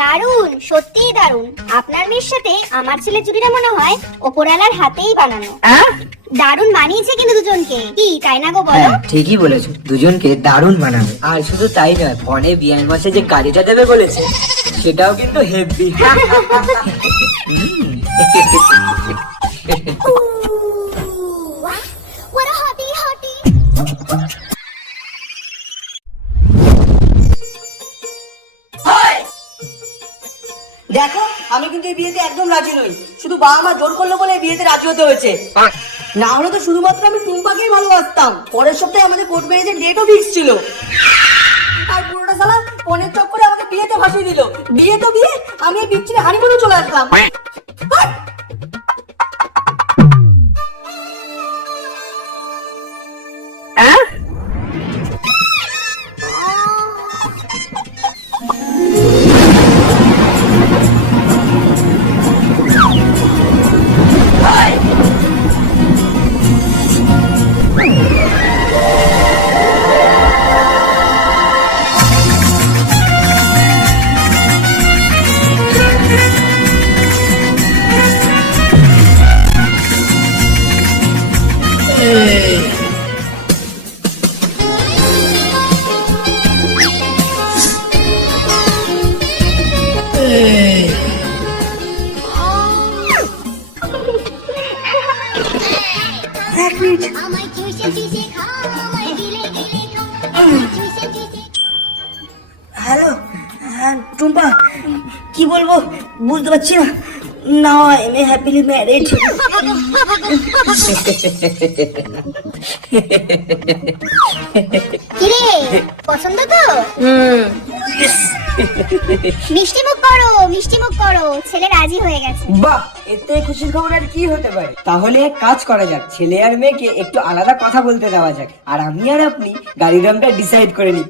দারুণ, সত্যিই দারুণ। আপনার মেয়ের সাথে আমার ছেলে চুরিটা মনে হয় ওপরওয়ালার হাতেই বানানো। দারুণ মানিয়েছে কিন্তু দুজনকে, কি তাই না গো বলো? ঠিকই বলেছো, দুজনকে দারুণ মানাবে। আর শুধু তাই নয়, পরে বিয়ের মাসে যে গাড়িটা দেবে বলেছে সেটাও কিন্তু heavy. What a hottie hottie. দেখো, আমি কিন্তু এই বিয়েতে একদম রাজি নই। শুধু বাবা মা জোর করলো বলে এই বিয়েতে রাজি হতে হয়েছে। না হলে তো শুধুমাত্র আমি টুম্পাকেই ভালোবাসতাম। পরের সপ্তাহে আমাদের কোর্ট ম্যারেজের ডেটও ফিক্স ছিল। আর পুরোটা শালা ফোনের চক্করে আমাকে বিয়েতে ভাসিয়ে দিল। বিয়ে তো বিয়ে, আমি এই বিচ্ছিরে হানিমুনে চলে আসলাম। হ্যালো, হ্যাঁ টুম্পা, কি বলবো বুঝতে পারছি না। Now I am happily married. কিরে, পছন্দ তো? মিষ্টি মুখ করো, মিষ্টি মুখ করো, ছেলে রাজি হয়ে গেছে। বাহ, এতে খুশির খবর আর কি হতে পারে। তাহলে এক কাজ করা যাক, ছেলে আর মেয়েকে একটু আলাদা কথা বলতে দেওয়া যাক, আর আমি আর আপনি গাড়ির রংটা ডিসাইড করে নিই।